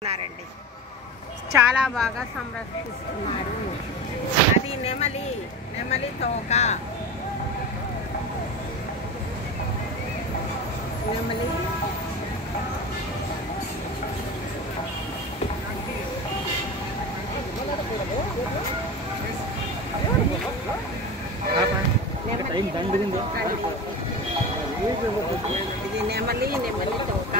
ఉన్నారండి. చాలా బాగా సంరక్షిస్తున్నారు. అది నెమలి తోక. నెమలి ఇది నెమలి తోక.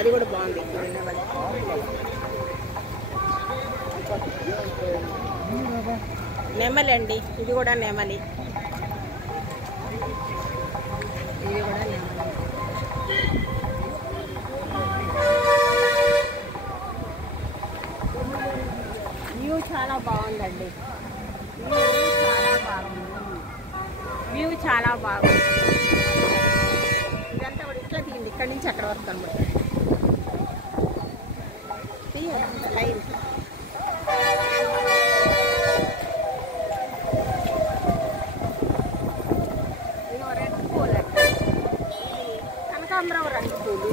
అది కూడా బాగుంది. నెమలి అండి, ఇది కూడా నెమలి. ఇది కూడా నెమలి. వ్యూ చాలా బాగుందండి. వ్యూ చాలా బాగుంది. ఇదంతా కూడా ఇట్లా తీయండి, ఇక్కడి నుంచి అక్కడ వరకు అనమాట. లైన్ రెడ్ పూలు అండి, కనకాంబరం రంగు పూలు.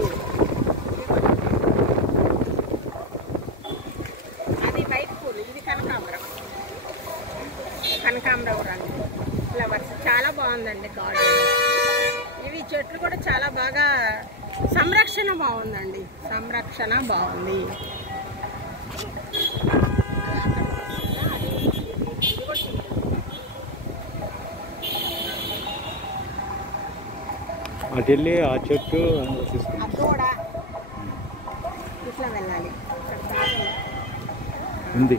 అది వైట్ పూలు, ఇది కనకాంబరం రంగు ఫ్లవర్స్. చాలా బాగుందండి గార్డెన్. ఇవి చెట్లు కూడా చాలా బాగా సంరక్షణ బాగుందండి. సంరక్షణ బాగుంది. అటెళ్ళి ఆ చెట్టు కూడా ఇట్లా వెళ్ళాలి ఉంది.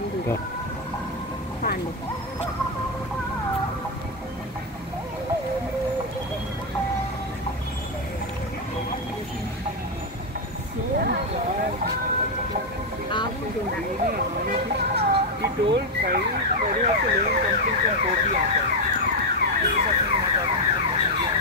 He told Kylie that you have to learn something from Kopi outside. This is something not happening from India.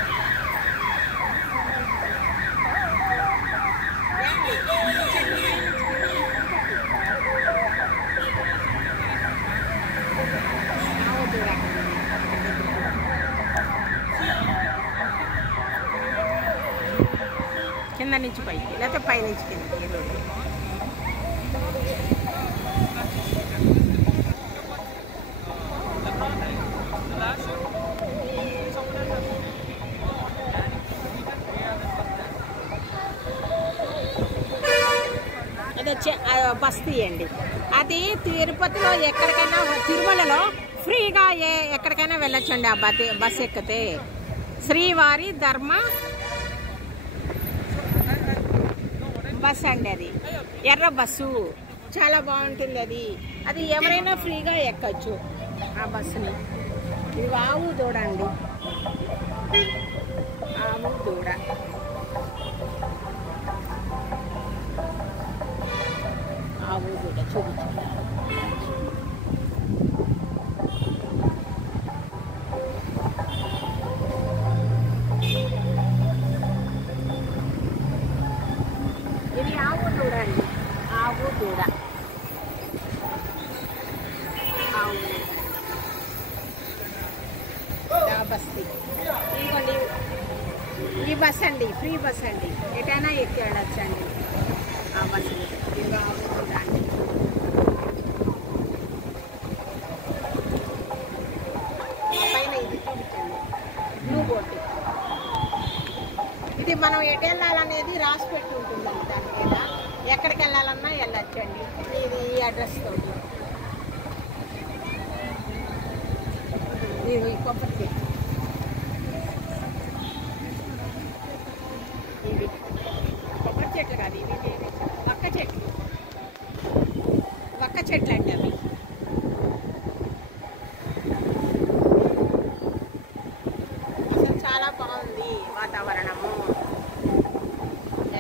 కింద నుంచి పైకి, లేకపోతే పై నుంచి కిందకి. అది వచ్చి బస్తీ అండి. అది తిరుపతిలో ఎక్కడికైనా, తిరుమలలో ఫ్రీగా ఎక్కడికైనా వెళ్ళొచ్చండి. ఆ బస్ ఎక్కితే శ్రీవారి ధర్మ బస్ అండి. అది ఎర్ర బస్సు, చాలా బాగుంటుంది. అది ఎవరైనా ఫ్రీగా ఎక్కచ్చు ఆ బస్సుని. ఇది ఆవు దూడ అండి, ఆవు దూడ. ఆవు దూడ చూపించండి. ఇది ఆవు దూడ అండి, ఆవు దూడ. బస్తీ ఇదిగోండి. ఈ బస్ అండి, ఫ్రీ బస్ అండి. ఎటైనా ఎక్కి వెళ్ళొచ్చండి ఆ బస్సు. ఇదిగో ఆవు దూడ అండి. పైన ఇది చూపించండి, బ్లూ బోట్. ఇది మనం ఎటు వెళ్ళాలనేది రాసి పెట్టి ఉంటుందండి దాని మీద. ఎక్కడికి వెళ్ళాలన్నా వెళ్ళొచ్చండి. ఇది ఈ అడ్రస్ తోటి. ఇది కొబ్బరి చెట్టు. ఇవి కొబ్బరి చెట్లు కాదు, ఇవి వక్క చెట్లు. వక్క చెట్లు అండి అవి. అసలు చాలా బాగుంది వాతావరణము.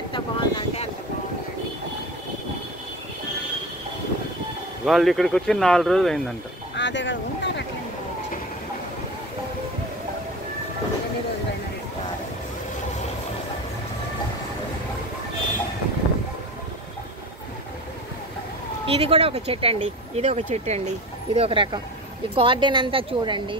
ఎంత బాగుందంటే అంత బాగుందండి. వాళ్ళు ఇక్కడికి వచ్చి 4 రోజులు అయిందంట. అదే కదా ఉంటారు అట్లా. ఎన్ని రోజులైనా ఇస్తారు. ఇది కూడా ఒక చెట్టు అండి, ఇది ఒక చెట్టు అండి, ఇది ఒక రకం. ఈ గార్డెన్ అంతా చూడండి.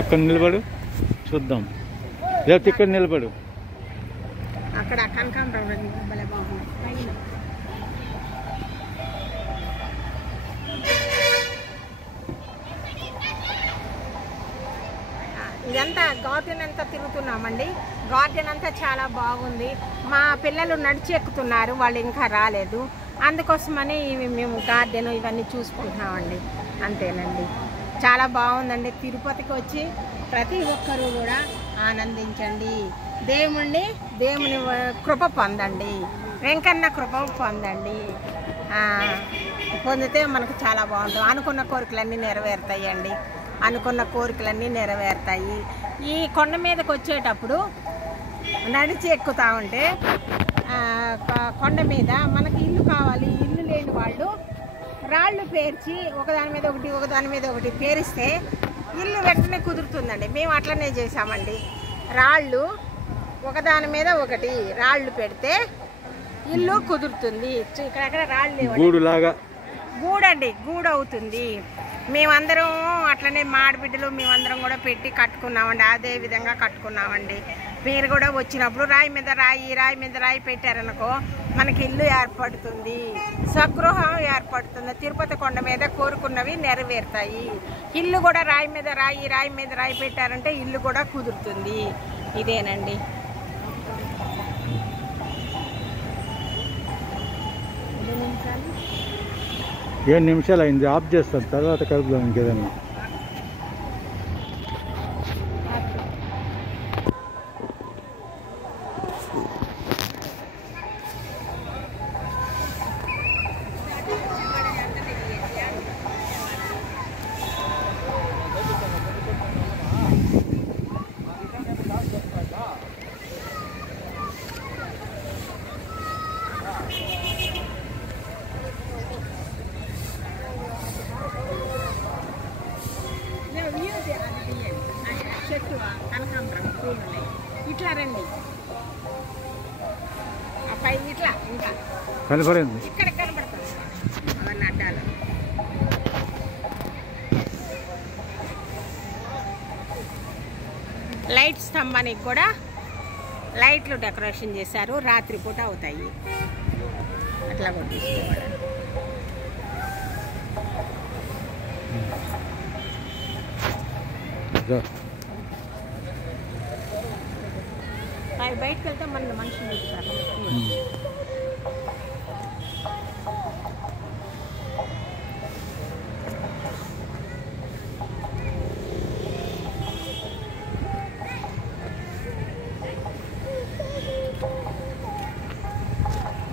అక్కడ నిలబడు చూద్దాం, లేకపోతే ఇక్కడ నిలబడు. అక్కడ కనకాంబరం భలే బాగుంది పైన. ఇదంతా గార్డెన్ అంతా తిరుగుతున్నామండి. గార్డెన్ అంతా చాలా బాగుంది. మా పిల్లలు నడిచి ఎక్కుతున్నారు, వాళ్ళు ఇంకా రాలేదు. అందుకోసమని మేము గార్డెన్ ఇవన్నీ చూసుకుంటున్నామండి. అంతేనండి, చాలా బాగుందండి. తిరుపతికి వచ్చి ప్రతి ఒక్కరూ కూడా ఆనందించండి. దేవుని కృప పొందండి, వెంకన్న కృప పొందండి. పొందితే మనకు చాలా బాగుంటుంది. అనుకున్న కోరికలన్నీ నెరవేరుతాయండి, అనుకున్న కోరికలన్నీ నెరవేరుతాయి. ఈ కొండ మీదకి వచ్చేటప్పుడు నడిచి ఎక్కుతూ ఉంటే కొండ మీద మనకి ఇల్లు కావాలి, ఇల్లు లేని వాళ్ళు రాళ్ళు పేర్చి ఒకదాని మీద ఒకటి ఒకదాని మీద ఒకటి పేరిస్తే ఇల్లు వెంటనే కుదురుతుందండి. మేము అట్లనే చేసామండి. రాళ్ళు ఒకదాని మీద ఒకటి రాళ్ళు పెడితే ఇల్లు కుదురుతుంది. ఇక్కడెక్కడ రాళ్ళు లేవు, గూడండి, గూడు అవుతుంది. మేమందరం అట్లనే మాడిబిడ్డలు మేమందరం కూడా పెట్టి కట్టుకున్నామండి. అదే విధంగా కట్టుకున్నామండి. మీరు కూడా వచ్చినప్పుడు రాయి మీద రాయి పెట్టారనుకో మనకి ఇల్లు ఏర్పడుతుంది, స్వగృహం ఏర్పడుతుంది. తిరుపతి కొండ మీద కోరుకున్నవి నెరవేరుతాయి. ఇల్లు కూడా రాయి మీద రాయి పెట్టారంటే ఇల్లు కూడా కుదురుతుంది. ఇదేనండి. ఏడు నిమిషాలు అయింది, ఆఫ్ చేస్తాం, తర్వాత కలుపుదాం ఇంకేదన్నా. చెట్టు కనకాంబరం పూలు ఉన్నాయి. ఇట్లా రండి, ఆ పై ఇట్లా ఇంకా కనపడింది, ఇక్కడ కనపడుతుంది అవన్నీ అడ్డాలు. లైట్ స్తంభానికి కూడా లైట్లు డెకరేషన్ చేశారు, రాత్రిపూట అవుతాయి. అట్లా కూడా తీసుకోవాలి. బయటకు వెళ్తే మన మనుషులు చూస్తారు.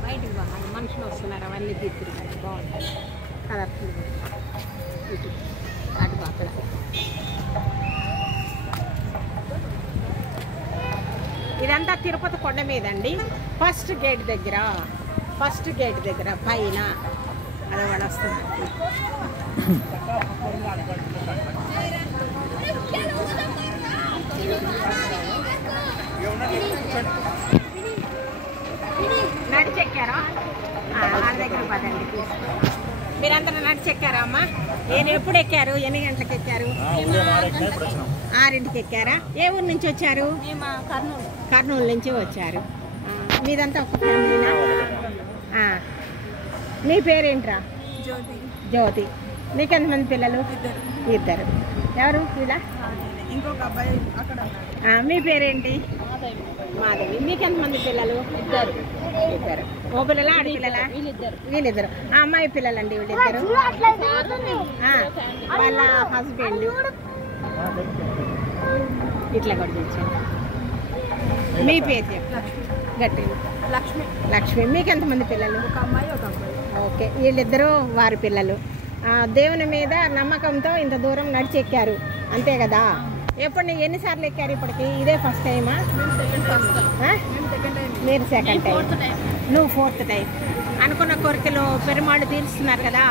బయటికి బాగా మనుషులు వస్తున్నారు, అవన్నీ తీర్చున్నారు. బాగుంటుంది కలర్ఫుల్. ఇటు అటు అక్కడ ఇదంతా తిరుపతి కొండ మీదండి. ఫస్ట్ గేట్ దగ్గర పైన అది వాళ్ళు వస్తుంది. నడిచెక్కారా? వాళ్ళ దగ్గర పదండి. మీరందరూ నడిచెక్కారా అమ్మా? నేను ఎప్పుడు ఎక్కారు? ఎన్ని గంటలకు ఎక్కారు? 6ంటికి ఎక్కారా? ఏ ఊరు నుంచి వచ్చారు? కర్నూలు నుంచి వచ్చారు. మీదంతా ఒక ఫ్యామిలీనా? మీ పేరేంట్రా? జ్యోతి. నీకెంతమంది పిల్లలు? ఇద్దరు. ఎవరు ఇలా? ఇంకొక అబ్బాయి అక్కడ. మీ పేరేంటి? మాధవి. మీకెంతమంది పిల్లలు? ఇద్దరు. ఓ పిల్లలా ఆడపిల్లలా? వీళ్ళిద్దరు. అమ్మాయి పిల్లలండి వీళ్ళిద్దరు. వాళ్ళ హస్బెండ్ ఇట్లా కూడా తెచ్చాను. మీ పేరు చెప్పు గట్టి. లక్ష్మి. మీకెంతమంది పిల్లలు? ఒక అమ్మాయి ఒక అబ్బాయి. ఓకే, వీళ్ళిద్దరూ వారి పిల్లలు. దేవుని మీద నమ్మకంతో ఇంత దూరం నడిచి ఎక్కారు, అంతే కదా? ఎన్నిసార్లు ఎక్కారు ఇప్పటికి? ఇదే ఫస్ట్ టైమా? మీరు సెకండ్ టైం, నువ్వు 4th టైం. అనుకున్న కోరికలు పెరుమాళ్ళు తీరుస్తున్నారు కదా,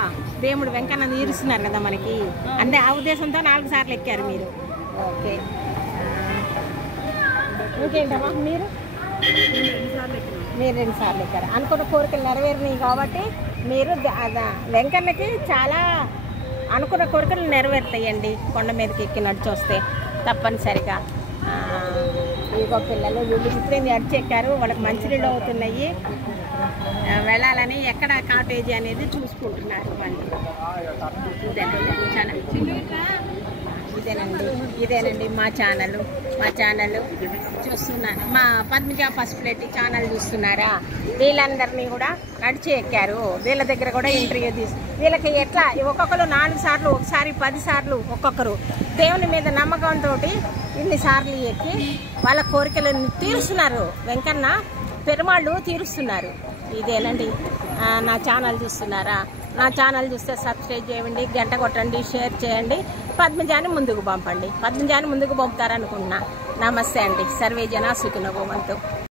దేవుడు వెంకన్న తీరుస్తున్నారు కదా మనకి. అంటే ఆ ఉద్దేశంతో 4 సార్లు ఎక్కారు మీరు. ఓకే, ఇంకేంటమ్మా? మీరు 2 సార్లు ఎక్కారు. అనుకున్న కోరికలు నెరవేరినాయి కాబట్టి మీరు వెంకన్నకి చాలా అనుకున్న కోరికలు నెరవేరుతాయండి కొండ మీదకి ఎక్కి నడిచి వస్తే. తప్పనిసరిగా ఇగో పిల్లలు వీళ్ళు ఇప్పుడే నడిచి ఎక్కారు, వాళ్ళకి మంచినీళ్ళు అవుతున్నాయి, వెళ్ళాలని ఎక్కడ కాటేజీ అనేది చూసుకుంటున్నారు వాళ్ళు. ఇదేనండి మా ఛానల్ చూస్తున్నారు. మా పద్మజ ఫస్ట్ ప్లేట్ ఛానల్ చూస్తున్నారా? వీళ్ళందరినీ కూడా నడిచి ఎక్కారు. వీళ్ళ దగ్గర కూడా ఇంటర్వ్యూ వీళ్ళకి ఎట్లా ఒక్కొక్కరు 4 సార్లు, ఒకసారి 10 సార్లు ఒక్కొక్కరు దేవుని మీద నమ్మకంతో ఇన్నిసార్లు ఎక్కి వాళ్ళ కోరికలను తీరుస్తున్నారు. వెంకన్న పెరుమాళ్ళు తీరుస్తున్నారు. ఇదేనండి నా ఛానల్ చూస్తున్నారా? నా ఛానల్ చూస్తే సబ్స్క్రైబ్ చేయండి, గంట కొట్టండి, షేర్ చేయండి, పద్మజాని ముందుకు పంపండి. పద్మజాని ముందుకు పంపుతారనుకుంటున్నా. నమస్తే అండి. సర్వే జన సుఖినో భవంతు.